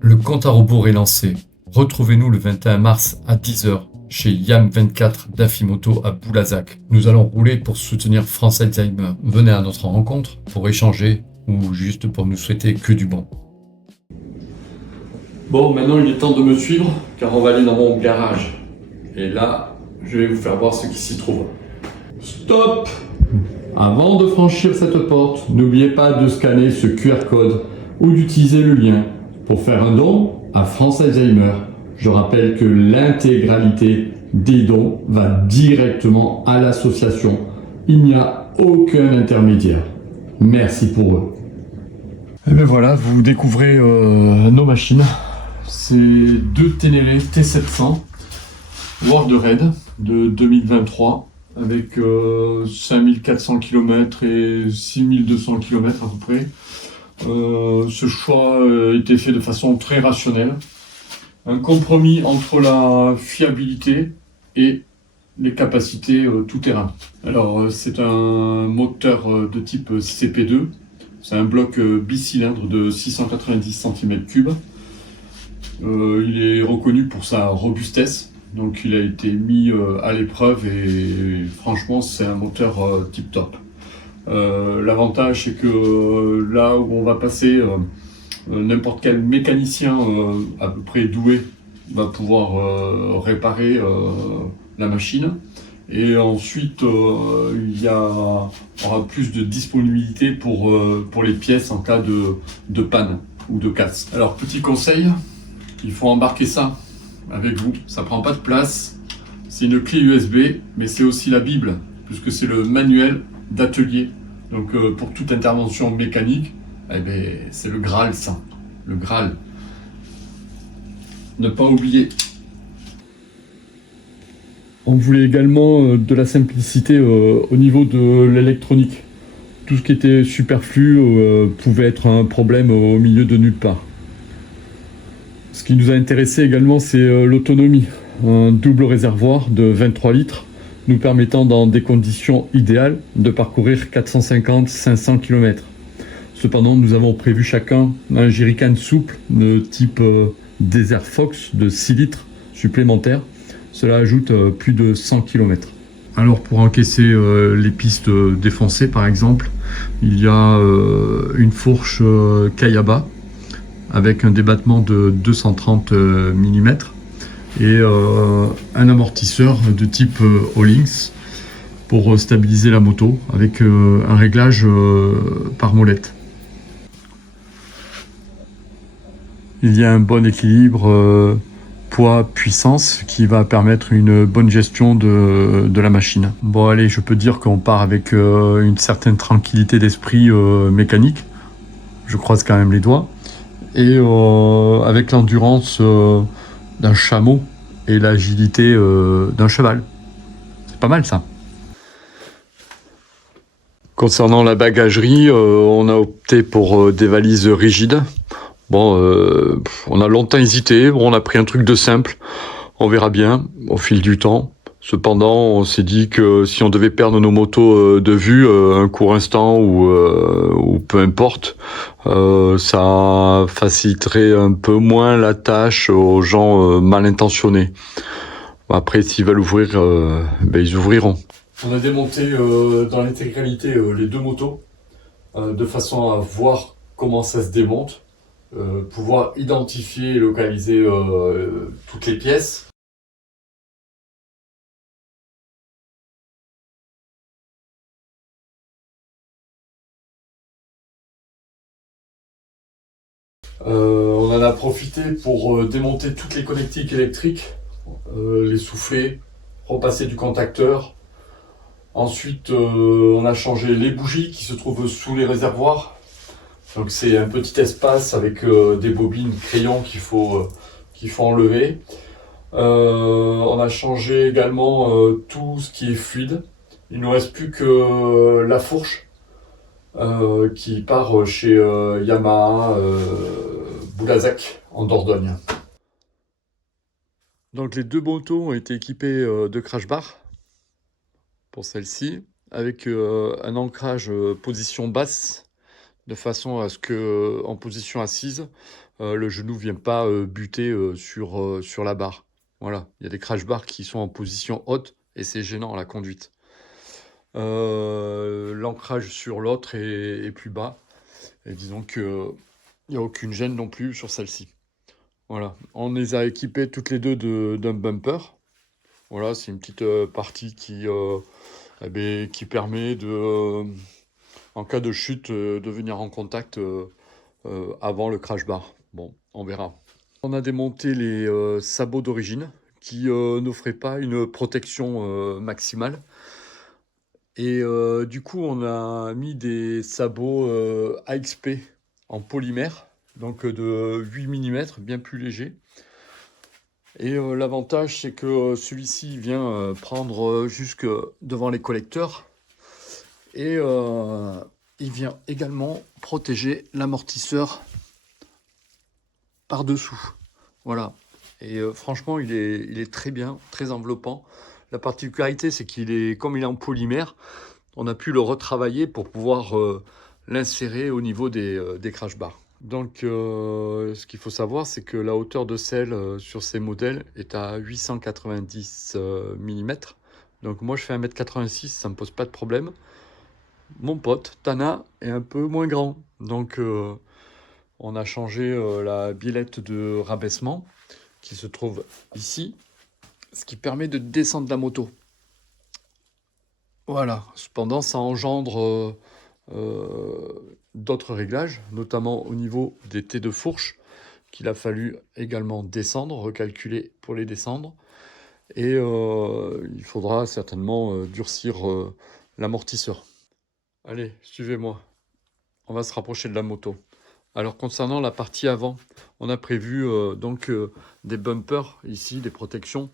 Le compte à rebours est lancé. Retrouvez-nous le 21 mars à 10h chez YAM24 d'Afimoto à Boulazac. Nous allons rouler pour soutenir France Alzheimer. Venez à notre rencontre pour échanger ou juste pour nous souhaiter que du bon. Bon, maintenant il est temps de me suivre car on va aller dans mon garage. Et là, je vais vous faire voir ce qui s'y trouve. Stop! Avant de franchir cette porte, n'oubliez pas de scanner ce QR code ou d'utiliser le lien pour faire un don à France Alzheimer. Je rappelle que l'intégralité des dons va directement à l'association. Il n'y a aucun intermédiaire. Merci pour eux. Et bien voilà, vous découvrez nos machines. C'est deux Ténéré T700 World Red de 2023 avec 5400 km et 6200 km à peu près. Ce choix a été fait de façon très rationnelle. Un compromis entre la fiabilité et les capacités tout-terrain. Alors c'est un moteur de type CP2. C'est un bloc bicylindre de 690 cm3. Il est reconnu pour sa robustesse. Donc il a été mis à l'épreuve et franchement c'est un moteur tip top. L'avantage c'est que là où on va passer, n'importe quel mécanicien à peu près doué va pouvoir réparer la machine. Et ensuite il y aura plus de disponibilité pour les pièces en cas de panne ou de casse. Alors petit conseil, il faut embarquer ça avec vous, ça prend pas de place, c'est une clé USB, mais c'est aussi la Bible, puisque c'est le manuel d'atelier. Donc pour toute intervention mécanique, eh ben, c'est le Graal ça, le Graal. Ne pas oublier. On voulait également de la simplicité au niveau de l'électronique. Tout ce qui était superflu pouvait être un problème au milieu de nulle part. Ce qui nous a intéressé également, c'est l'autonomie. Un double réservoir de 23 litres, nous permettant dans des conditions idéales de parcourir 450-500 km. Cependant, nous avons prévu chacun un jerrycan souple de type Desert Fox de 6 litres supplémentaires. Cela ajoute plus de 100 km. Alors pour encaisser les pistes défoncées par exemple, il y a une fourche Kayaba avec un débattement de 230 mm et un amortisseur de type Öhlings pour stabiliser la moto avec un réglage par molette. Il y a un bon équilibre poids-puissance qui va permettre une bonne gestion de la machine. Bon allez, je peux dire qu'on part avec une certaine tranquillité d'esprit mécanique. Je croise quand même les doigts. Et avec l'endurance d'un chameau et l'agilité d'un cheval. C'est pas mal ça. Concernant la bagagerie, on a opté pour des valises rigides. Bon, on a longtemps hésité, on a pris un truc de simple. On verra bien au fil du temps. Cependant, on s'est dit que si on devait perdre nos motos de vue un court instant ou peu importe, ça faciliterait un peu moins la tâche aux gens mal intentionnés. Après, s'ils veulent ouvrir, ils ouvriront. On a démonté dans l'intégralité les deux motos de façon à voir comment ça se démonte, pouvoir identifier et localiser toutes les pièces. On en a profité pour démonter toutes les connectiques électriques, les soufflets, repasser du contacteur. Ensuite, on a changé les bougies qui se trouvent sous les réservoirs. Donc c'est un petit espace avec des bobines crayons qu'il faut enlever. On a changé également tout ce qui est fluide. Il ne nous reste plus que la fourche. Qui part chez Yamaha Boulazac en Dordogne. Donc les deux motos ont été équipées de crash bar pour celle-ci, avec un ancrage position basse de façon à ce que, en position assise, le genou ne vienne pas buter sur la barre. Voilà, il y a des crash bars qui sont en position haute et c'est gênant à la conduite. L'ancrage sur l'autre est plus bas. Et disons qu'il n'y a aucune gêne non plus sur celle-ci. Voilà, on les a équipées toutes les deux d'un bumper. Voilà, c'est une petite partie qui permet en cas de chute, de venir en contact avant le crash bar. Bon, on verra. On a démonté les sabots d'origine qui n'offraient pas une protection maximale. Et du coup, on a mis des sabots AXP en polymère, donc de 8 mm, bien plus léger. Et l'avantage, c'est que celui-ci vient prendre jusque devant les collecteurs. Et il vient également protéger l'amortisseur par-dessous. Voilà. Et franchement, il est très bien, très enveloppant. La particularité, c'est comme il est en polymère, on a pu le retravailler pour pouvoir l'insérer au niveau des crash bars. Donc, ce qu'il faut savoir, c'est que la hauteur de selle sur ces modèles est à 890 mm. Donc, moi, je fais 1m86, ça ne me pose pas de problème. Mon pote, Tana, est un peu moins grand. Donc, on a changé la bilette de rabaissement qui se trouve ici, ce qui permet de descendre la moto. Voilà. Cependant, ça engendre d'autres réglages, notamment au niveau des T de fourche, qu'il a fallu également descendre, recalculer pour les descendre. Et il faudra certainement durcir l'amortisseur. Allez, suivez-moi. On va se rapprocher de la moto. Alors concernant la partie avant, on a prévu des bumpers ici, des protections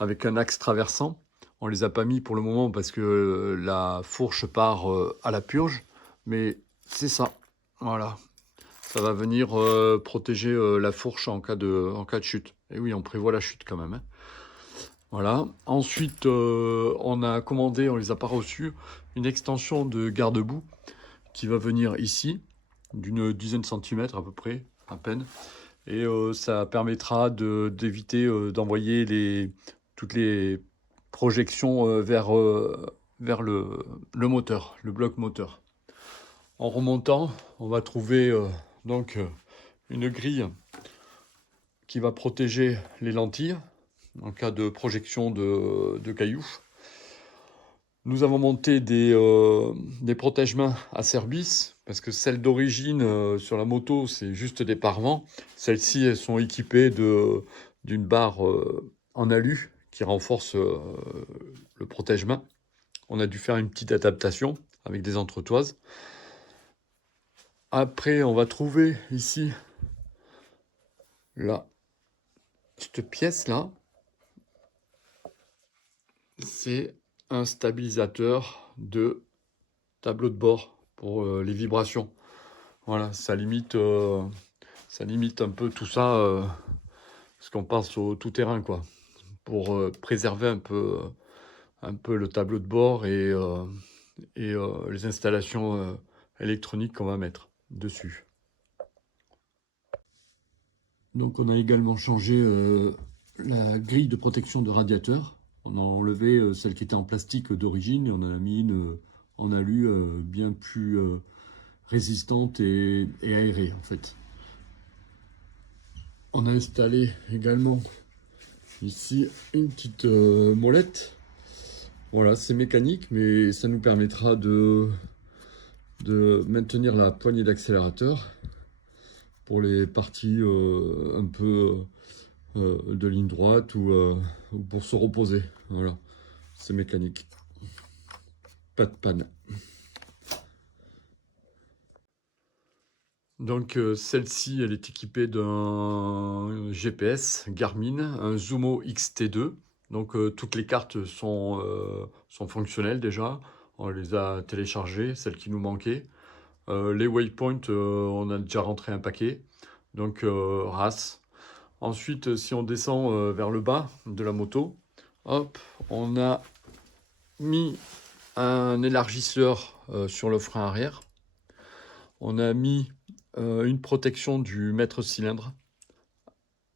avec un axe traversant. On les a pas mis pour le moment parce que la fourche part à la purge, mais c'est ça. Voilà, ça va venir protéger la fourche en cas de chute. Et oui, on prévoit la chute quand même, hein. Voilà. Ensuite, on a commandé, on les a pas reçus, une extension de garde-boue qui va venir ici, d'une dizaine de centimètres à peu près, à peine. Et ça permettra d'éviter d'envoyer toutes les projections vers le moteur, le bloc moteur. En remontant, on va trouver une grille qui va protéger les lentilles en cas de projection de cailloux. Nous avons monté des protège-mains à Cerbis, parce que celles d'origine sur la moto, c'est juste des pare-vents. Celles-ci, elles sont équipées d'une barre en alu qui renforce le protège-main. On a dû faire une petite adaptation avec des entretoises. Après, on va trouver ici, là, cette pièce-là, c'est un stabilisateur de tableau de bord pour les vibrations. Voilà, ça limite un peu tout ça, parce qu'on pense au tout-terrain, quoi, pour préserver un peu le tableau de bord et les installations électroniques qu'on va mettre dessus. Donc on a également changé la grille de protection de radiateur. On a enlevé celle qui était en plastique d'origine et on en a mis une en alu bien plus résistante et aérée en fait. On a installé également ici une petite molette. Voilà, c'est mécanique, mais ça nous permettra de maintenir la poignée d'accélérateur pour les parties un peu de ligne droite ou pour se reposer. Voilà, c'est mécanique. Pas de panne. Donc celle-ci, elle est équipée d'un GPS Garmin, un Zumo XT2. Donc toutes les cartes sont fonctionnelles déjà. On les a téléchargées, celles qui nous manquaient. Les waypoints, on a déjà rentré un paquet. Donc RAS. Ensuite, si on descend vers le bas de la moto, hop, on a mis un élargisseur sur le frein arrière. On a mis une protection du maître cylindre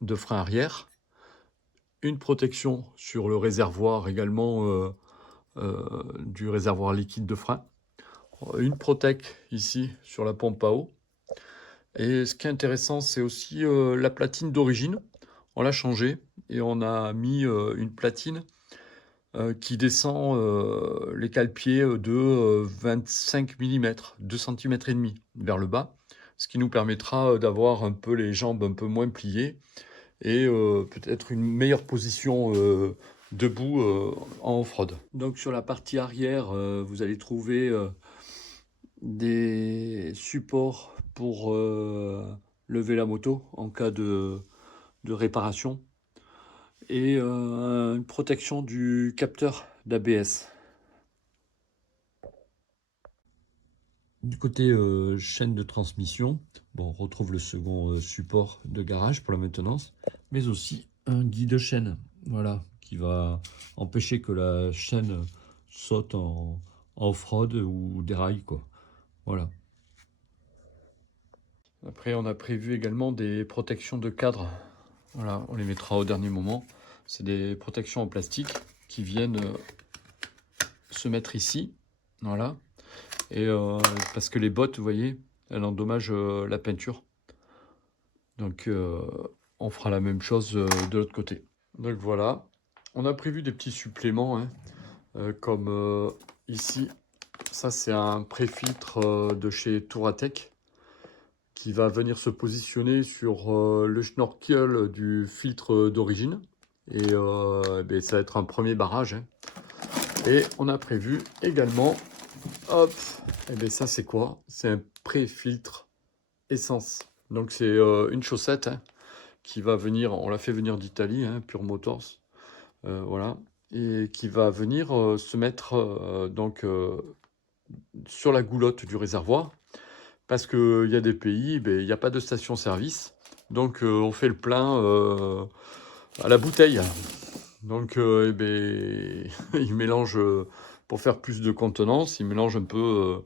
de frein arrière, une protection sur le réservoir également du réservoir liquide de frein, une protec ici sur la pompe à eau. Et ce qui est intéressant, c'est aussi la platine d'origine. On l'a changée et on a mis une platine qui descend les cale-pieds de 25 mm, 2 cm et demi vers le bas, ce qui nous permettra d'avoir un peu les jambes un peu moins pliées et peut-être une meilleure position debout en off-road. Donc sur la partie arrière, vous allez trouver des supports pour lever la moto en cas de réparation et une protection du capteur d'ABS. Du côté chaîne de transmission, bon, on retrouve le second support de garage pour la maintenance, mais aussi un guide chaîne, voilà, qui va empêcher que la chaîne saute en off-road ou déraille, quoi. Voilà. Après, on a prévu également des protections de cadre. Voilà, on les mettra au dernier moment. C'est des protections en plastique qui viennent se mettre ici. Voilà. Et parce que les bottes, vous voyez, elles endommagent la peinture. Donc, on fera la même chose de l'autre côté. Donc voilà. On a prévu des petits suppléments, hein, comme ici. Ça, c'est un pré-filtre de chez Touratech qui va venir se positionner sur le snorkel du filtre d'origine. Et ben, ça va être un premier barrage. Hein. Et on a prévu également, hop, et ben ça c'est quoi? C'est un pré-filtre essence. Donc c'est une chaussette hein, qui va venir, on l'a fait venir d'Italie, hein, Pure Motors, voilà, et qui va venir se mettre donc sur la goulotte du réservoir. Parce qu'il y a des pays, ben, il n'y a pas de station-service. Donc on fait le plein à la bouteille. Donc eh ben, il mélange, pour faire plus de contenance, il mélange un peu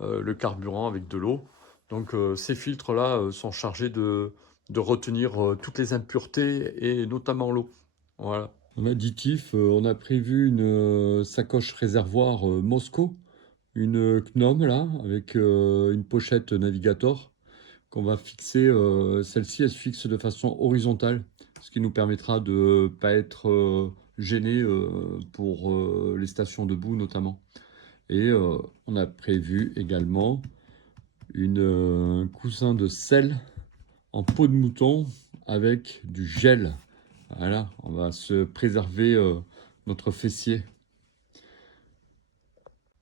le carburant avec de l'eau. Donc ces filtres-là sont chargés de retenir toutes les impuretés et notamment l'eau. Voilà. En additif, on a prévu une sacoche réservoir Mosco. Une Gnome là, avec une pochette Navigator qu'on va fixer. Celle-ci, elle se fixe de façon horizontale, ce qui nous permettra de ne pas être gêné pour les stations debout notamment. Et on a prévu également un coussin de sel en peau de mouton avec du gel. Voilà, on va se préserver notre fessier.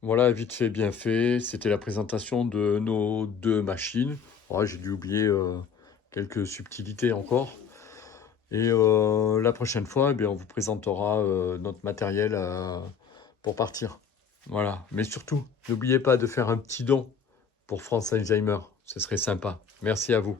Voilà, vite fait, bien fait. C'était la présentation de nos deux machines. Oh, j'ai dû oublier quelques subtilités encore. Et la prochaine fois, eh bien, on vous présentera notre matériel pour partir. Voilà. Mais surtout, n'oubliez pas de faire un petit don pour France Alzheimer. Ce serait sympa. Merci à vous.